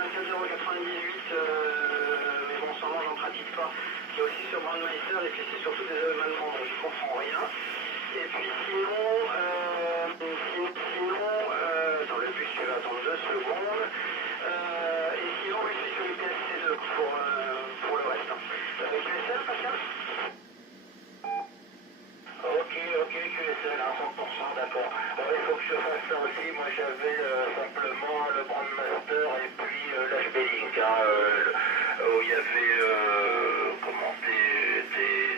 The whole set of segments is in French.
27098, mais bon, en ce moment, j'en pratique pas. C'est aussi sur Brandmeister, et puis c'est surtout des OM allemands, donc je comprends rien. Et puis sinon, attends, le bus, tu vas attendre 2 secondes. Et sinon, oui, je suis sur le PSC2 pour le reste. QSL, Pascal? Ok, QSL à 100%, d'accord. Il faut que je fasse ça aussi. Moi, j'avais simplement le Brandmaster et puis l'HB Link, où il y avait,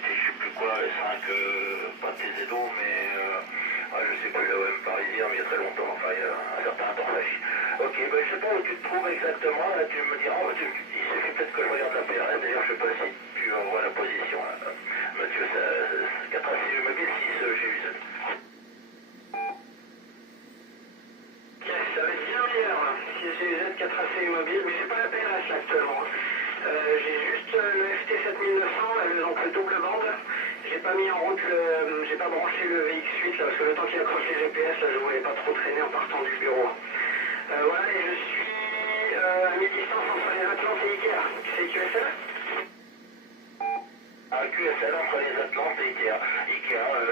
je sais plus quoi, les 5, pas TZO, mais je sais plus, la OM parisienne, mais il y a très longtemps, enfin, il y a un certain temps, la vie. Ok, je sais pas où tu te trouves exactement, là, tu me diras, il suffit peut-être que je regarde la PRS, d'ailleurs, je sais pas si tu envoies la position, là. Monsieur, 4 AC mobile, 6 GUZ. Ça va être bien meilleur, là. 6 GUZ, 4 AC mobile, mais j'ai pas la PRS, là, actuellement. J'ai juste le FT7900, là, donc le double bande. J'ai pas mis en route j'ai pas branché le VX8, là, parce que le temps qu'il accroche les GPS, là, je voulais pas trop traîner en partant du bureau. Voilà, et je suis à mi-distance entre les Atlantes et Ikea. C'est QSL? QSL entre les Atlantes et Ikea.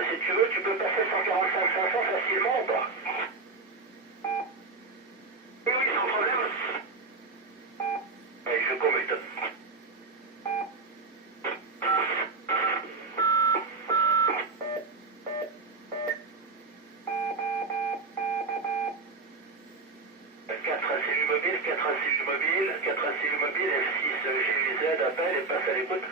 Si tu veux, tu peux passer 145-500 facilement ou pas? Oui, sans problème. Je commute. Quatre ACU mobile, F6 GUZ, appelle et passe à l'écoute.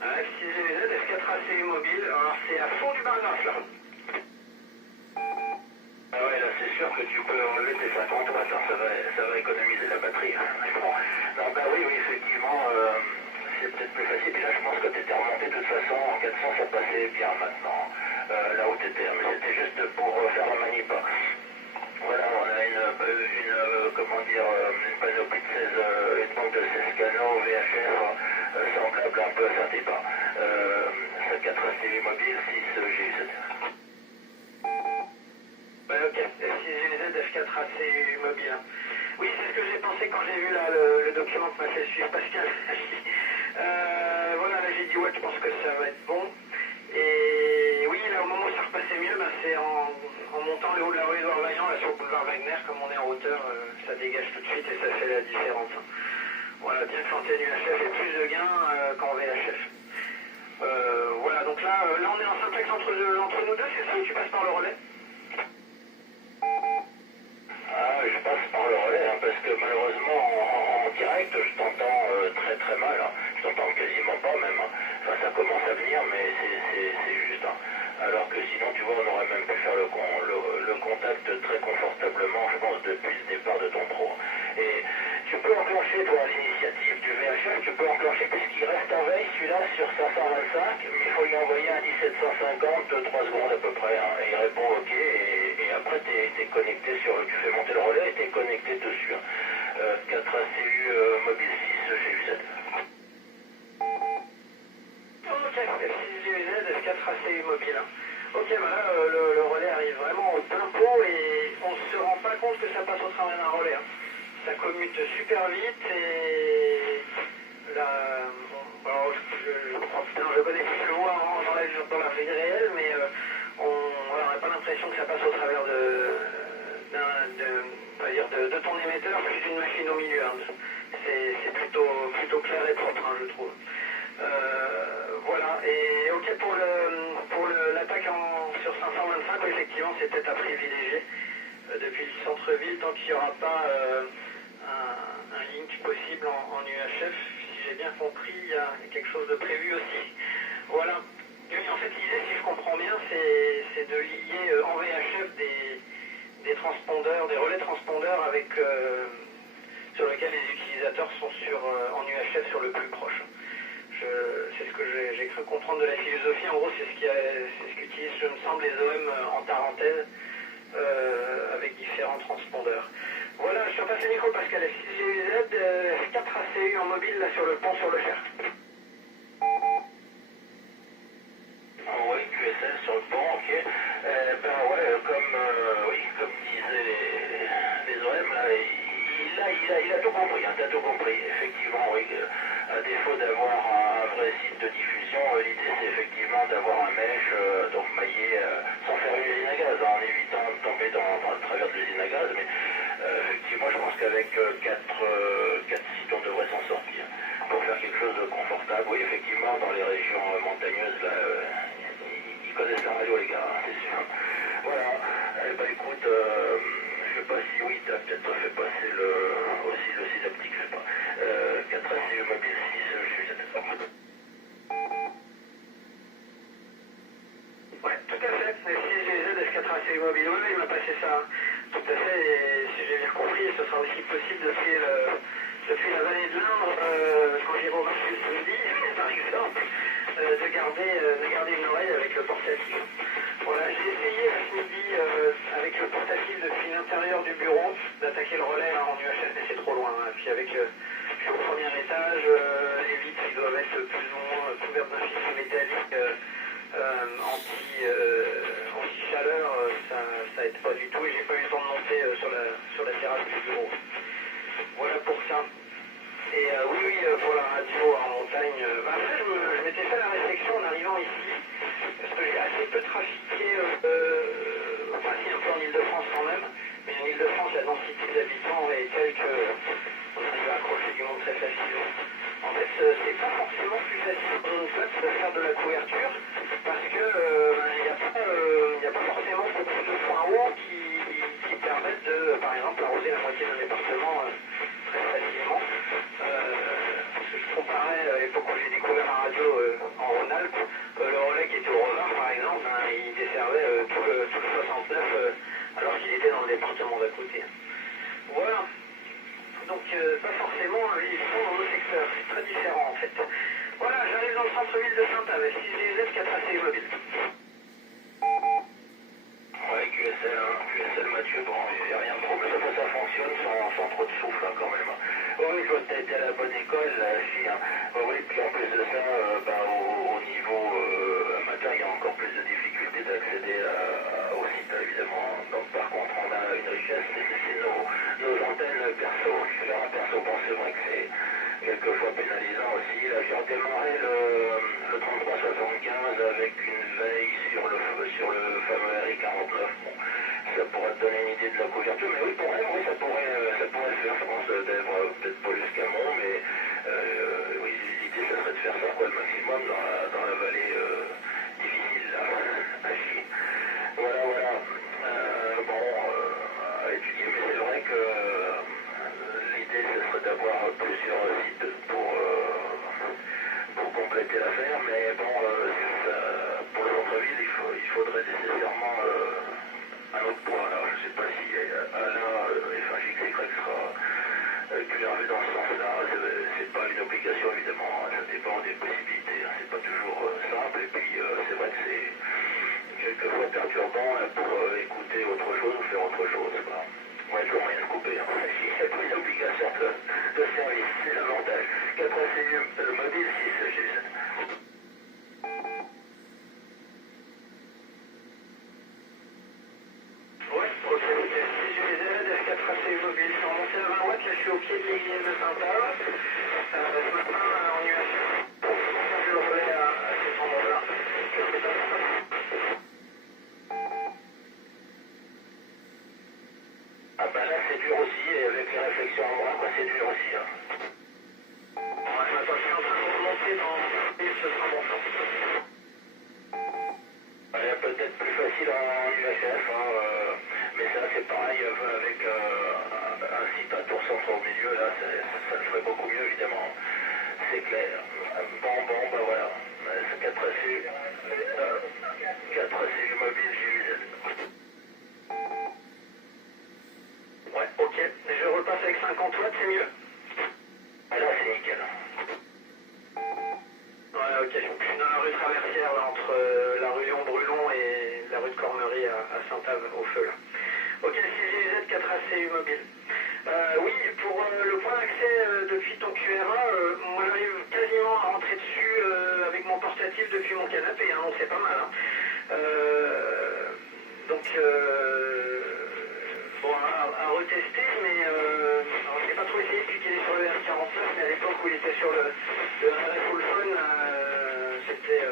F6 GUZ, F4 ACU mobile, alors c'est à fond du barnaf, là. Ah ouais, là c'est sûr que tu peux enlever tes 50 watts, ça va économiser la batterie. Mais bon, non, oui, effectivement, c'est peut-être plus facile. Et là, je pense que tu étais remonté de toute façon, en 400, ça passait bien maintenant, là où tu étais. Mais c'était juste pour faire la manip. Voilà, on a une panoplie de 16, une banque de 16 canaux VHF, semblable un peu à Saint-Épan. 4 ACU mobile, 6 GUZ. Ok, F6 GUZ, F4 ACU mobile. Oui, c'est ce que j'ai pensé quand j'ai vu là le document que m'a fait suivre Pascal. Voilà, là j'ai dit ouais, je pense que ça va être bon. Et oui, là au moment où ça repassait mieux, c'est en montant le haut de la rue Édouard Vaillant, là sur le boulevard Wagner, comme on est en hauteur, ça dégage tout de suite et ça fait la différence. Voilà, bien que l'antenne UHF ait plus de gains qu'en VHF. Voilà, donc là on est en simplex entre nous deux, c'est ça, ou tu passes par le relais? Je passe par le relais, parce que malheureusement en direct je t'entends très très mal, je t'entends quasiment pas même, enfin ça commence à venir mais c'est juste, alors que sinon tu vois on aurait même pu faire le contact très confortablement je pense depuis le départ de ton pro. Et tu peux enclencher toi l'initiative du VHF, tu peux enclencher puisqu'il reste en veille celui-là sur 525, mais il faut lui envoyer un 1750 de 3 secondes à peu près, et il répond ok et après tu es connecté tu fais monter le relais et tu es connecté dessus. 4 ACU mobile 6 GUZ. Ok, F6 GUZ, F4 ACU mobile. Ok, bah là le relais arrive vraiment au plein pot et on se rend pas compte que ça passe au travers d'un relais. Ça commute super vite et là, alors je connais plus le voir dans la vie réelle, mais on n'a pas l'impression que ça passe au travers de ton émetteur plus d'une machine au milieu. C'est plutôt clair et propre, je trouve. Voilà, et ok pour l'attaque sur 525, effectivement c'est peut-être à privilégier depuis le centre-ville tant qu'il n'y aura pas un link possible en UHF. Si j'ai bien compris, il y a quelque chose de prévu aussi. Voilà. Oui, en fait l'idée, si je comprends bien, c'est de lier en VHF des transpondeurs, des relais transpondeurs avec sur lesquels les utilisateurs sont en UHF sur le plus proche. C'est ce que j'ai cru comprendre de la philosophie. En gros, c'est ce qu'utilisent, je me semble, les OM en Tarentaise avec différents transpondeurs. Voilà, je suis repassé le micro Pascal, F6 GUZ, F4 ACU en mobile là sur le pont sur le Cher. Oui, QSL sur le pont, ok. Comme disaient les OM, là, d'avoir un vrai site de diffusion, l'idée c'est effectivement d'avoir un mesh donc maillé sans faire une usine à gaz, hein, en évitant de tomber dans le travers de l'usine à gaz, mais effectivement je pense qu'avec 4 sites on devrait s'en sortir pour faire quelque chose de confortable. Oui, effectivement dans les régions montagneuses là, ils connaissent la radio les gars, hein, c'est sûr. Voilà, eh ben écoute, je sais pas si oui, tu as peut-être fait passer aussi le synoptique, je sais pas. 4 ACU mobile 6, je suis satisfait. Ouais, tout à fait. Mais si j'ai les S4 ACU mobile, oui, il m'a passé ça. Tout à fait, et si j'ai bien compris, ce sera aussi possible depuis la vallée de l'Indre, quand j'irai au marché le samedi, par exemple, de garder une oreille avec le portatif. Voilà, j'ai essayé ce midi avec le portatif depuis l'intérieur du bureau d'attaquer le relais en UHF, mais c'est trop loin. Hein. Puis je suis au premier étage, les vitres ils doivent être plus ou moins couvertes d'un fichier métallique anti-chaleur, ça aide pas du tout et j'ai pas eu le temps de monter sur la terrasse du bureau. Voilà pour ça. Et oui, pour la radio en montagne, après je m'étais fait la réflexion en arrivant ici, parce que j'ai assez peu trafiqué, enfin si un peu en Ile-de-France quand même, mais en Ile-de-France la densité d'habitants est telle qu'on arrive à accrocher du monde très facilement. En fait, c'est pas forcément plus facile dans une place de faire de la couverture, parce que il n'y a pas forcément beaucoup de points hauts qui permettent de, par exemple, arroser la moitié d'un département très facilement. Parce que je comparais à l'époque où j'ai découvert la radio en Rhône-Alpes, le relais qui était au Revard par exemple, hein, il desservait tout le 69 alors qu'il était dans le département d'à côté. Voilà. Donc pas forcément, ils sont dans nos secteurs, c'est très différent en fait. Voilà, j'arrive dans le centre-ville de Saint-Ave, 6 4 ACU mobile. Ouais, QSL Mathieu, bon, il n'y a rien de trop, mais ça fonctionne sans trop de souffle hein, quand même. Oui, je vois que tu as été à la bonne école, la fille. Hein. Oui, puis en plus de ça, au niveau amateur, il y a encore plus de difficultés d'accéder au site, évidemment. Donc par contre, on a une richesse, c'est nos antennes perso. Alors, un perso, bon, c'est vrai que c'est quelquefois pénalisant aussi. Là, j'ai redémarré le 3375 avec une veille sur le fameux RI49. Bon, ça pourrait te donner une idée de la couverture, mais oui, pour elle, oui, ça pourrait le faire. Je pense d'être peut-être pas jusqu'à Mont, mais oui, l'idée, ça serait de faire ça, quoi, le maximum dans la vallée difficile, là, à Chine. Voilà, voilà. Bon, à étudier, mais c'est vrai que l'idée, ce serait d'avoir plusieurs sites pour compléter l'affaire, mais bon, pour le centre-ville, il faudrait nécessairement un autre point. Alors, je ne sais pas si Alain, enfin JXY sera éclairé dans ce sens-là. C'est pas une obligation, évidemment, hein, ça dépend des possibilités. Hein, c'est pas toujours simple, et puis c'est vrai que c'est quelquefois perturbant hein, pour écouter autre chose ou faire autre chose. Quoi. Moi, je veux rien se couper. Hein. Il n'y a pas une obligation de service, c'est l'avantage. 4 ACU mobile, 6 G7. Ouais, ok, ok. Si j'ai les aides, F4 ACU mobile, je suis remonté à 20 watts, là je suis au pied de l'église de Saint-Ave. Ce matin, en UHF, pour faire le relais à cet endroit-là. Je sais pas si ça. Ah bah là c'est dur aussi, et avec les réflexions à moi, quoi, c'est dur aussi. Hein. Ouais, maintenant je suis en train de remonter dans l'île, ce sera bon. Ouais, peut-être plus facile en UHF, hein, mais ça c'est pareil avec un site à tour centre au milieu, là ça le ferait beaucoup mieux évidemment. C'est clair. Bah voilà. 4 ACU, 4 ACU mobile GUZ. Ouais, ok. Je repasse avec 50 watts, c'est mieux. Ah là c'est nickel. Ouais, ok. Je suis dans la rue traversière, là, entre la rue Léon-Brulon et la rue de Cormery à Saint-Ave, au feu, là. Ok, 6GZ 4 ACU mobile. Oui, pour le point d'accès depuis ton QRA, moi j'arrive quasiment à rentrer dessus avec mon portatif depuis mon canapé, hein, donc c'est pas mal. Hein. Donc, bon, à retester, mais alors, je n'ai pas trop essayé depuis qu'il est sur le R45, mais à l'époque où il était sur le RF Full Phone, c'était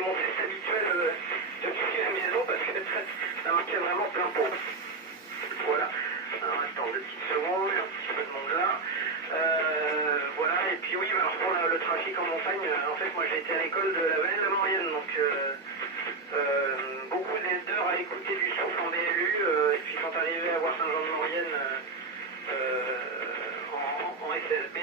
mon test habituel depuis la maison parce que ça marquait vraiment plein pot. Voilà. Alors attends 2 petites secondes, un petit peu de monde là. Voilà, et puis oui, alors pour le trafic en montagne, en fait moi j'ai été à l'école de la vallée de la Maurienne, donc beaucoup d'heures à écouter du souffle en BLU, et puis quand arrivé à voir Saint-Jean-de-Maurienne en SSB,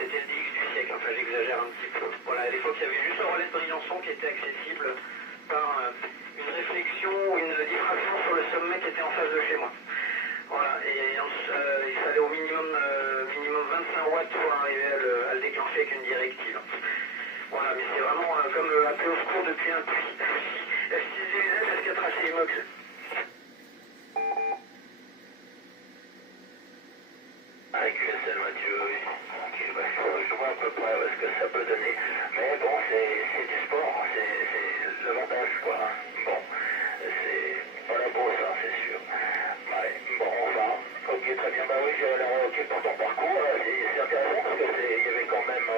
c'était le DX du siècle, enfin j'exagère un petit peu. Voilà, à l'époque il y avait juste le relais de Briançon qui était accessible par une réflexion ou une diffraction sur le sommet qui était en face de chez moi. Voilà, et il fallait au minimum 25 watts pour arriver à le déclencher avec une directive. Voilà, mais c'est vraiment comme appeler au secours depuis un puits. F6GZ, est-ce qu'il y a tracé immobile? Avec USL Mathieu, oui. Ok, bah, je vois à peu près ce que ça peut donner. Mais bon, c'est du sport, c'est l'avantage, quoi. Bon, c'est pas la bourse, hein, c'est sûr. Ouais, bon, enfin, ok, très bien. Bah oui, alors, ok, pour ton parcours, c'est intéressant parce que il y avait quand même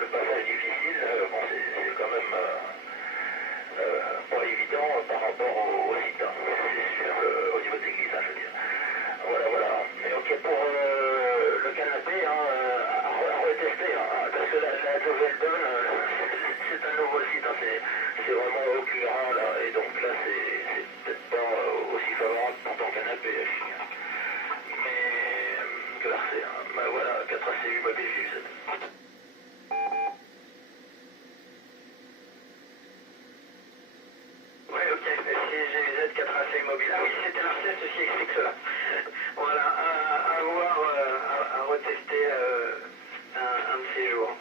le passage difficile. Bon, c'est quand même pas évident par rapport au site, hein. C'est sûr, au niveau technique, ça, je veux dire. Voilà, voilà. Mais ok, pour le canapé, hein, à retester, hein, parce que la nouvelle donne, c'est un nouveau site, hein, c'est vraiment oculaire, là, et donc là, c'est peut-être pas aussi favorable pour ton canapé, mais que l'RC, hein. Bah voilà, 4AC mobile GUZ. Oui, ok, FCGZ 4AC mobile. Ah oui, c'était l'Arcès, ceci explique cela. Voilà, à voir, à retester un de ces jours.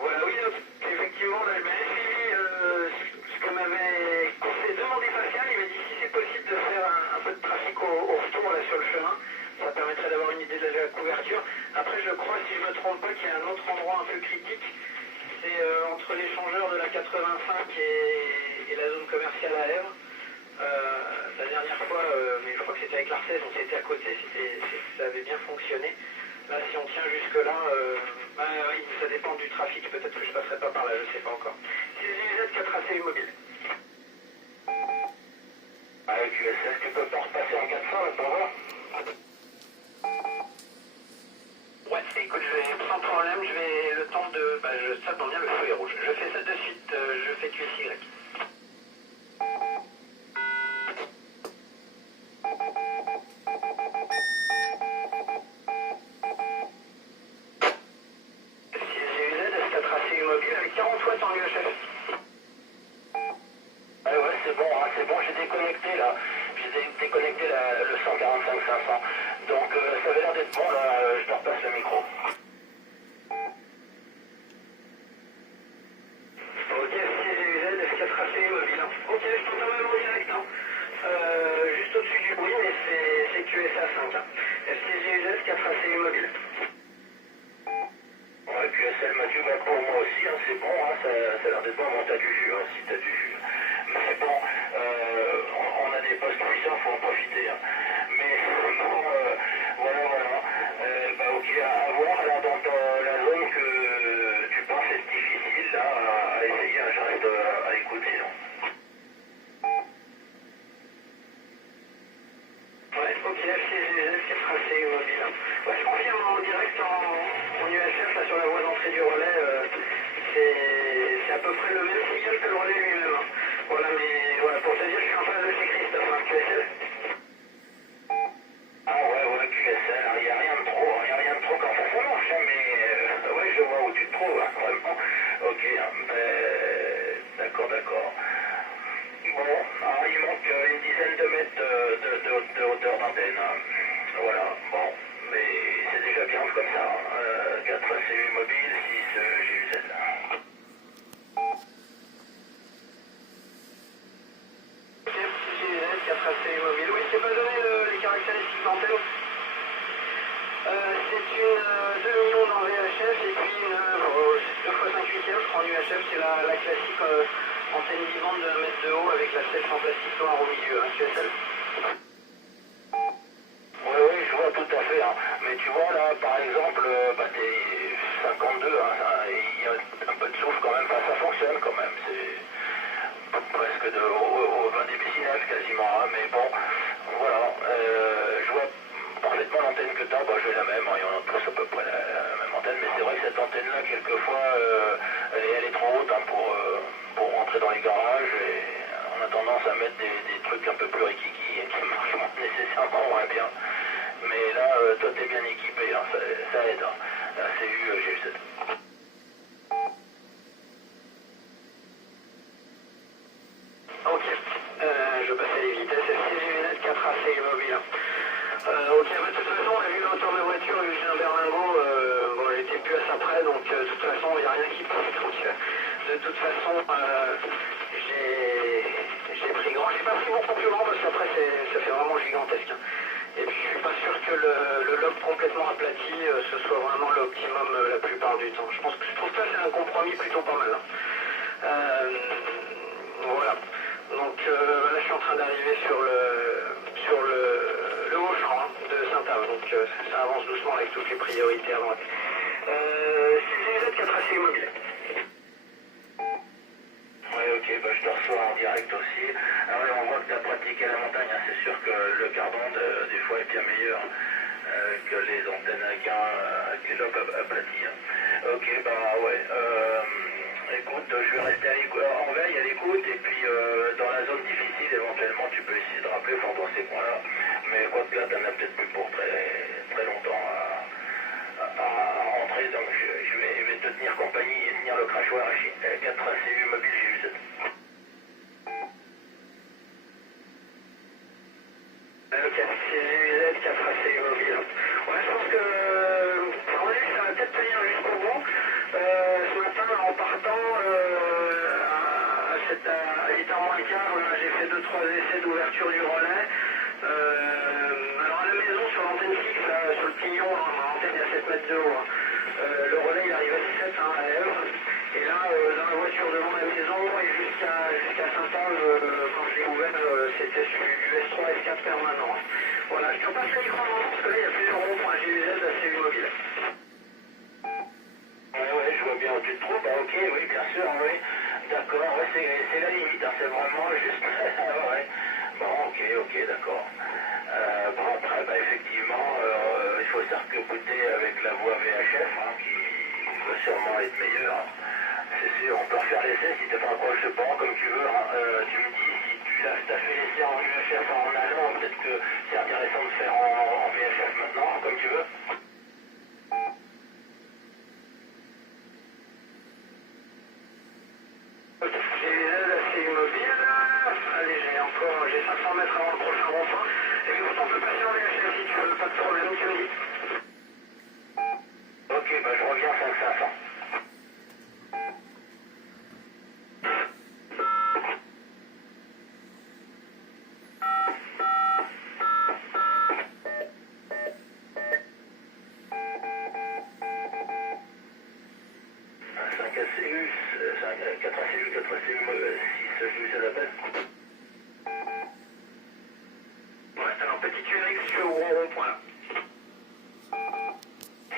Voilà, oui, donc, effectivement, là, je m'avais suivi ce que m'avait demandé Pascal. Il m'a dit si c'est possible de faire un peu de trafic au retour là, sur le chemin. Ça permettrait d'avoir une idée de la couverture. Après, je crois, si je ne me trompe pas, qu'il y a un autre endroit un peu critique. C'est entre l'échangeur de la 85 et la zone commerciale à Èvres. La dernière fois, mais je crois que c'était avec l'Arcès, on s'était à côté, ça avait bien fonctionné. Là, si on tient jusque-là, oui, ça dépend du trafic, peut-être que je passerai pas par là, je ne sais pas encore. C'est les 4AC mobile. Avec USL, tu peux pas repasser en 400, là, pour voir? Ouais, écoute, sans problème, je vais le temps de... ça tombe bien, le feu est rouge. Je fais ça de suite, je fais QSY. Avec 40 watts en UHF. Ah ouais, c'est bon, hein, c'est bon, j'ai déconnecté là. J'ai déconnecté le 145-500. Donc ça avait l'air d'être bon là, je te repasse le micro. Ok, FCGZ, F4AC mobile. Ok, je t'entends même en direct. Hein. Juste au-dessus du bruit, mais c'est QSA5. Hein. FCGZ, 4AC mobile. Ouais, QSL Mathieu, bah pour moi aussi, hein, c'est bon, hein, ça a l'air d'être bon, bon, t'as du jus, hein, si t'as du jus. Mais bon, on a des postes puissants, faut en profiter. Hein. Mais bon, voilà, voilà. Bah ok, à voir, là, dans la zone que tu penses être difficile, là, à essayer, hein, je reste à l'écoute sinon. Ouais, ok, FCGZ, 4AC mobile. Ouais, je confirme en direct en UHF, là, sur la voie d'entrée du relais, c'est à peu près le même signal que le relais lui-même. Hein. Voilà, mais voilà, pour te dire, je suis en face de chez Christophe, hein, QSL. Ah ouais, QSL, il n'y a rien de trop, il n'y a rien de trop quand ça marche, hein, mais ouais, je vois où tu te trouves, hein, vraiment. Ok, hein, d'accord, d'accord. Bon, alors il manque une dizaine de mètres de hauteur d'antenne. Hein. Voilà, bon, mais c'est déjà bien comme ça. Hein. 4 CU mobile, 6 GUZ. GUZ, 4AC mobile. Oui, je t'ai pas donné les caractéristiques d'antenne. C'est une 2 millions en VHF et puis une 2 x 5 huitièmes en UHF, c'est la classique antenne vivante de 1 mètre de haut avec la flèche en plastique noir au milieu, hein, QSL. Oui, oui, je vois tout à fait, hein. Mais mais tu vois là, par exemple, bah, t'es 52, hein, il y a un peu de souffle quand même, enfin, ça fonctionne quand même, c'est presque au 20 décibels quasiment, hein, mais bon, voilà, je vois parfaitement l'antenne que tu as, bah, j'ai la même, hein, et on a tous à peu près la même antenne, mais c'est vrai que cette antenne-là, quelquefois, elle est trop haute, hein, pour rentrer dans les garages, et on a tendance à mettre des trucs un peu plus rikiki et qui marchent nécessairement moins bien. Mais là, toi, t'es bien équipé, hein, ça aide. Hein. La CU, j'ai eu cette... Ok, je passais les vitesses, CGZ 4AC mobile. Ok, bah, de toute façon, on a vu l'auteur de la voiture, vu que j'ai un berlingot, bon, elle était plus à sa près, donc de toute façon, il n'y a rien qui passe. Donc, de toute façon, j'ai pris grand. J'ai pas pris beaucoup plus grand parce qu'après, ça fait vraiment gigantesque. Hein. Et puis, je suis pas sûr que le lobe complètement aplati, ce soit vraiment l'optimum la plupart du temps. Je trouve que c'est un compromis plutôt pas mal. Hein. Voilà. Donc là, je suis en train d'arriver sur le Auchan hein, de Saint-Ave. Donc ça avance doucement avec toutes les priorités à droite. CGZ qui a tracé immobile. Oui, ok, bah, je te reçois en direct aussi. Alors là, on voit que tu as pratiqué la montagne. Hein. C'est sûr que le carbone, des fois, est bien meilleur que les antennes à gain avec les lobes aplatis. Hein. Ok, bah ouais. Écoute, je vais rester en veille à l'écoute et puis dans la zone difficile, éventuellement, tu peux essayer de rappeler enfin, dans ces coins-là. Mais quoi que là, tu n'en as peut-être plus pour très longtemps à rentrer. Donc je vais te tenir compagnie et tenir le crachoir à 4 CU mobile GU7. Ok, CGZ 4AC mobile. Ouais, je pense que à mon avis, ça va peut-être tenir jusqu'au bout. Ce matin, en partant, à 8h moins le quart, j'ai fait 2-3 essais d'ouverture du relais. Alors à la maison, sur l'antenne fixe, là, sur le pignon, l'antenne est à 7 mètres de haut. Hein. Le relais, il arrive à 17 hein, à Èvre. Et là, dans la voiture devant la maison et jusqu'à Saint-Ave, quand je l'ai ouvert, c'était sur du S3, S4 permanent. Hein. Voilà, je te repasse le micro parce que là, il y a plusieurs ronds-points GUZ assez mobile. Ouais, je vois bien où tu te trouves. Bah, ok, oui, bien sûr, oui. D'accord, ouais, c'est la limite, hein, c'est vraiment juste... ouais. Bon, ok, d'accord. Bon, après, bah, effectivement, il faut s'arc-bouter avec la voie VHF, hein, qui va sûrement être meilleure. C'est sûr, on peut refaire l'essai si tu pas encore le support, comme tu veux. Hein. Tu me dis si tu as fait l'essai en VHF en allant, peut-être que c'est intéressant de faire en VHF maintenant, comme tu veux. GUZ assez mobile. Allez, j'ai 500 mètres avant le prochain rond-point. Et puis pourtant, on peut passer en VHF si tu veux, pas de problème, tu me dis. Ok, bah je reviens 500. ACU, 4 ACU, 4 ACU, 6 ACU, ça l'appelle. Ouais, alors petit QRX sur le gros rond-point.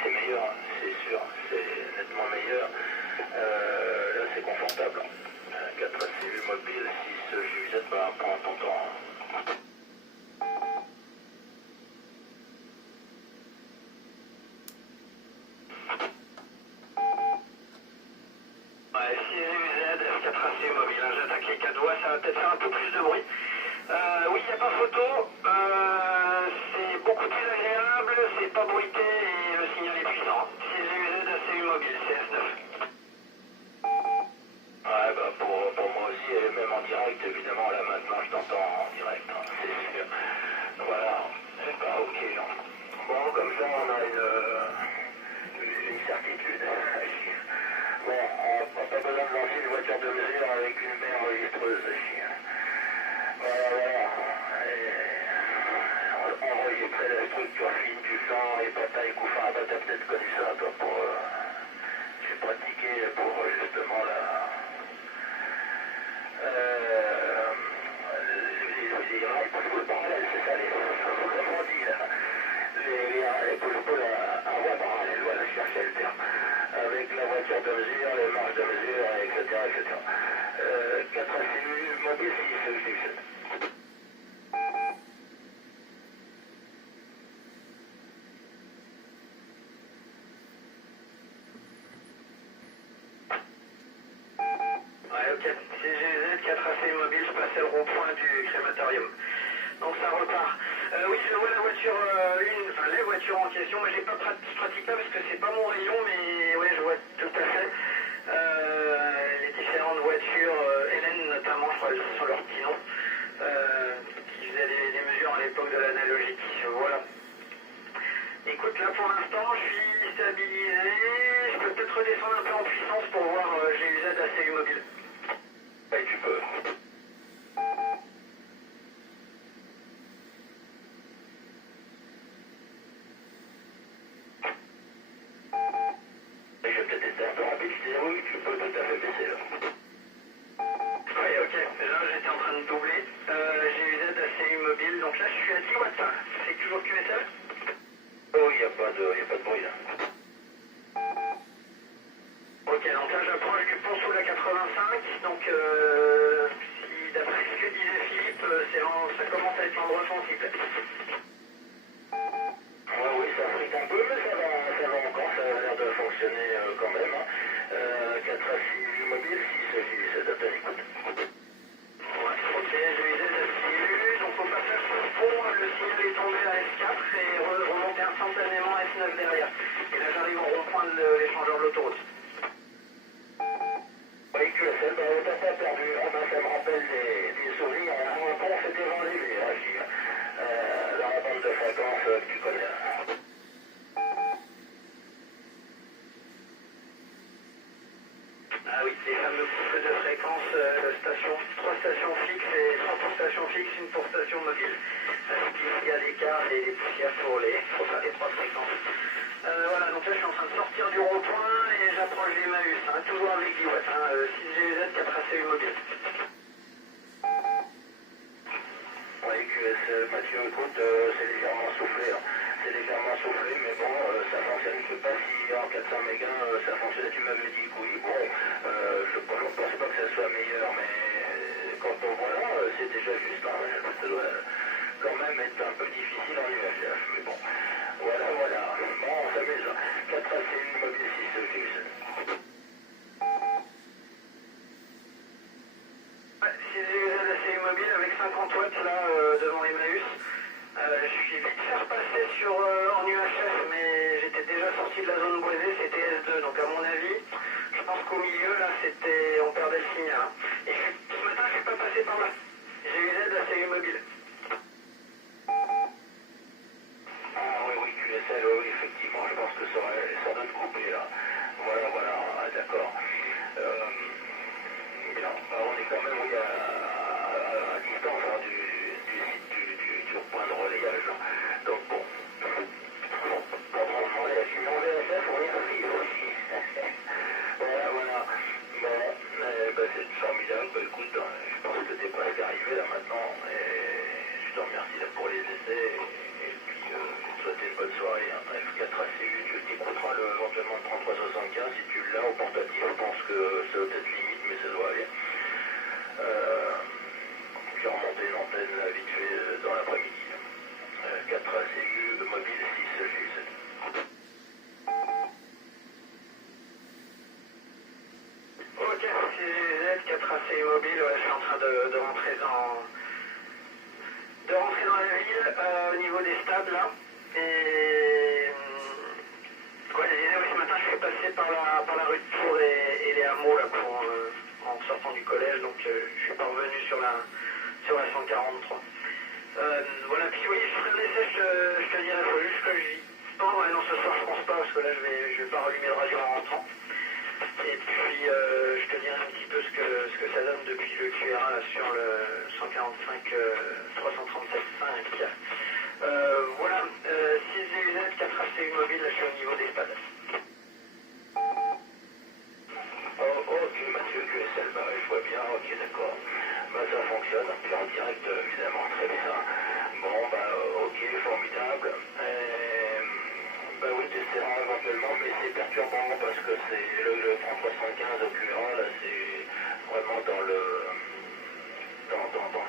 C'est meilleur, hein, c'est sûr, c'est nettement meilleur. Là, c'est confortable. 4 ACU mobile, 6 GU7, bah, prends ton temps. Hein. Ouais, 6UZ, F4AC mobile, hein, j'attaque les 4 voies, ça va peut-être faire un peu plus de bruit. Oui, il n'y a pas photo, c'est beaucoup plus agréable, c'est pas bruité et le signal est puissant. 6UZ, ACU mobile, CS9. Ouais, bah pour moi aussi, et même en direct, évidemment, là maintenant je t'entends en direct, hein, c'est sûr. Voilà, et bah ok. Hein. Bon, comme ça on a une certitude. Bon, on n'a pas besoin de lancer une voiture de mesure avec une baie enregistreuse. Voilà. Enregistrer la structure fine du flanc et bataille couffin. T'as peut-être connu ça, toi, pour... j'ai pratiqué pour justement la... les poules bordel, c'est ça, comment on dit, là. Les poules avec la voiture de mesure, les marches de mesure, etc. etc. 4 ACU, mobile 6, 7. Ouais, ok. CGZ, 4 AC mobile, je passais le rond-point du crématorium. Donc ça repart. Oui, je vois la voiture, enfin les voitures en question, mais je pratique pas parce que c'est pas mon rayon, mais ouais, je vois tout à fait les différentes voitures, Hélène notamment, je crois que ce sont leurs petits noms, qui faisaient des mesures à l'époque de l'analogique. Voilà. Écoute, là pour l'instant, je suis stabilisé. Je peux peut-être redescendre un peu en puissance pour voir GUZ ACU mobile. Oui, tu peux. Je vais peut-être être un peu rapide, je dis oui, tu peux tout à fait baisser là. Oui, ok. Là, j'étais en train de doubler. GUZ ACU mobile, donc là, je suis à 10 watts. C'est toujours QSL? Oh, il n'y a pas de bruit là. Ok, donc là, j'approche du pont sous la 85. Donc, si d'après ce que disait Philippe, ça commence à être l'endroit sensible. Ouais, oui, ça frite un peu, mais ça va encore, ça a l'air de fonctionner quand même. 4 ACU mobile, 6 JU7 à peine, écoute. Ouais, ok, GUZ ACU. Donc, au passage sur le pont, le signal est tombé à S4 et remonté instantanément à S9 derrière. Et là, j'arrive au rond-point de l'échangeur de l'autoroute. Oui, QSL, bah, t'as pas perdu. Ah, bah, ça me rappelle des souvenirs. Un pont, c'était dans les virages, dans la bande de fréquence que tu connais. Ah oui, les fameux couples de fréquence, trois stations fixes et 3 pour station fixe, une pour station mobile. Il y a l'écart et les poussières pour faire les 3 fréquences. Voilà, donc là je suis en train de sortir du rond-point et j'approche des Maüs, toujours avec 10 watts, 6 GUZ, 4 ACU mobile. Oui, QSL, Mathieu, écoute, c'est légèrement soufflé. Hein. C'est légèrement soufflé, mais bon, ça fonctionne. Je ne sais pas si en 400 mégas, ça fonctionne. Tu m'avais dit que oui. Bon, je ne pense pas que ça soit meilleur, mais quand on voit là, c'est déjà juste. Hein. Ça doit quand même être un peu difficile en UHF, mais bon. Voilà, voilà. Bon, on s'amuse. 4 ACU, mobile 6, QSL. Ouais, 6 GUZ ACU mobile avec 50 watts là devant Emmaüs. Je suis vite fait repasser en UHF, mais j'étais déjà sorti de la zone boisée, c'était S2. Donc à mon avis, je pense qu'au milieu là, on perdait le signal. Hein. Et ce matin, je suis pas passé par là. GUZ ACU mobile. Ah oui, oui, QSL, oui, effectivement, je pense que ça doit te couper là. Voilà, voilà, ah, d'accord. Bien, on est quand même oui, à distance hein, du site du point de relayage. Donc bon, on est sinon VSF, on est aussi. Voilà, voilà. Bon, c'est formidable. Bah, écoute, je pense que t'es presque arrivé là maintenant. Et je te remercie là, pour les essais. Et puis, je te souhaite une bonne soirée. Hein. F4 ACU, tu t'écouteras éventuellement le 3375 si tu l'as au portatif. Je pense que ça doit être limite, mais ça doit aller. J'ai remonté une antenne vite fait dans l'après-midi. 4 ACU, mobile 6 G7. Ok, 6 GUZ, 4 ACU mobile, ouais, je suis en train de rentrer dans la ville au niveau des stades là. Et ouais, je disais, oui, ce matin je suis passé par la rue de Tours et les hameaux là en sortant du collège, donc je suis pas revenu sur la 143. Voilà, puis oui, je ferai un essai, je te dirai, il faut juste que j'y pense. Ouais, non, ce soir je pense pas parce que là je vais pas rallumer le radio en rentrant. Et puis je te dirai un petit peu ce que ça donne depuis le QRA là, sur le 145 337.5. Voilà, 6 GUZ, 4 ACU mobile, là je suis au niveau des stades. Oh, ok, Mathieu, QSL, bah, je vois bien, ok, d'accord. Bah, ça fonctionne, puis en direct, évidemment, très bien. Bon, bah, ok, formidable. Bah oui, t'essaieras éventuellement, mais c'est perturbant parce que c'est le 3375 au QRA, là, c'est vraiment dans le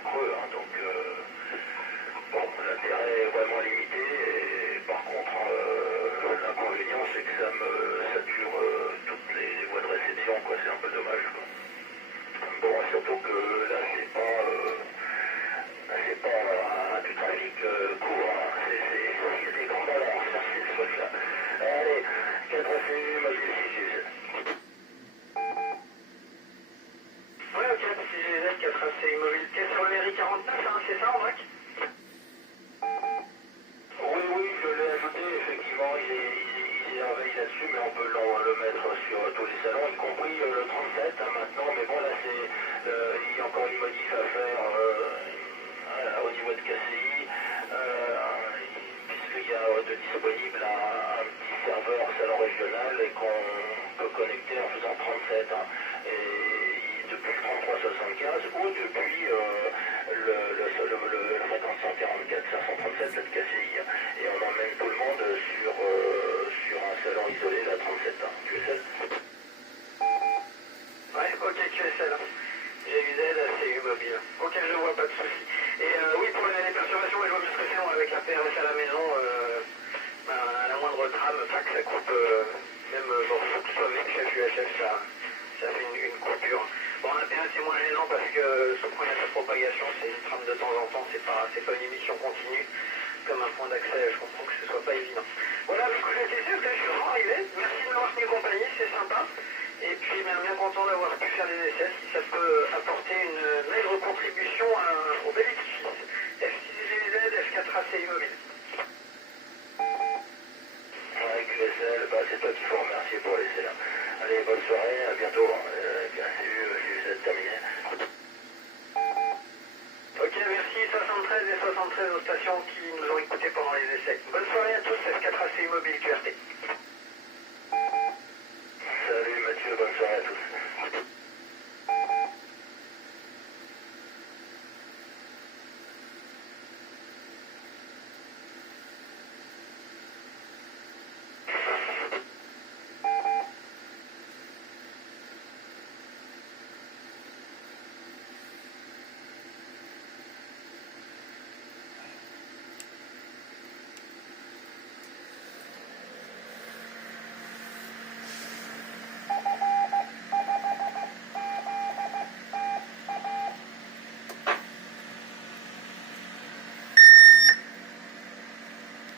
creux, hein, donc bon, l'intérêt est vraiment limité, et par contre, l'inconvénient, c'est que ça sature toutes les voies de réception, quoi, c'est un peu dommage, quoi. Bon, surtout que là, c'est pas du trafic court, hein. C'est des grands balances, hein, ces trucs-là. Allez, 4 ACU, mobile 6. Ouais, ok, CGZ 4 AC Immobile. T'es sur le RI49, hein, c'est ça, en vrai? Oui, je l'ai ajouté, effectivement, il est envahi là-dessus, mais on peut le mettre sur tous les salons, y compris le 37, hein, maintenant, mais bon, là, il y a encore une modif à faire au niveau de KCI, puisqu'il y a de disponible un petit serveur salon régional et qu'on peut connecter en faisant 37, hein, et depuis le 3375 ou depuis la fréquence 144, 537 de KCI, hein, et on emmène tout le monde sur un salon isolé, la 37, hein, QSL. Ouais, ok, QSL. GUZ, ACU Mobile. Ok, je vois, pas de souci. Et oui, pour les perturbations, je vois bien ce que c'est, avec la PRS à la maison, à la moindre trame, que ça coupe, même genre, faut que ce soit mec, chef UHF, ça fait une coupure. Bon, en APA, c'est moins gênant parce que, sauf qu'on a sa propagation, c'est une trame de temps en temps, c'est pas une émission continue. Comme un point d'accès, je comprends que ce soit pas évident. Voilà, du coup, j'étais sûr que je suis vraiment arrivé. Merci de m'avoir tenu compagnie, c'est sympa. Et puis, bien content d'avoir pu faire des essais, si ça peut apporter une maigre contribution au bel édifice. F6GZ, F4AC Immobile. Ouais, QSL, bah, c'est toi qu'il faut remercier pour l'essai, là. Allez, bonne soirée, à bientôt.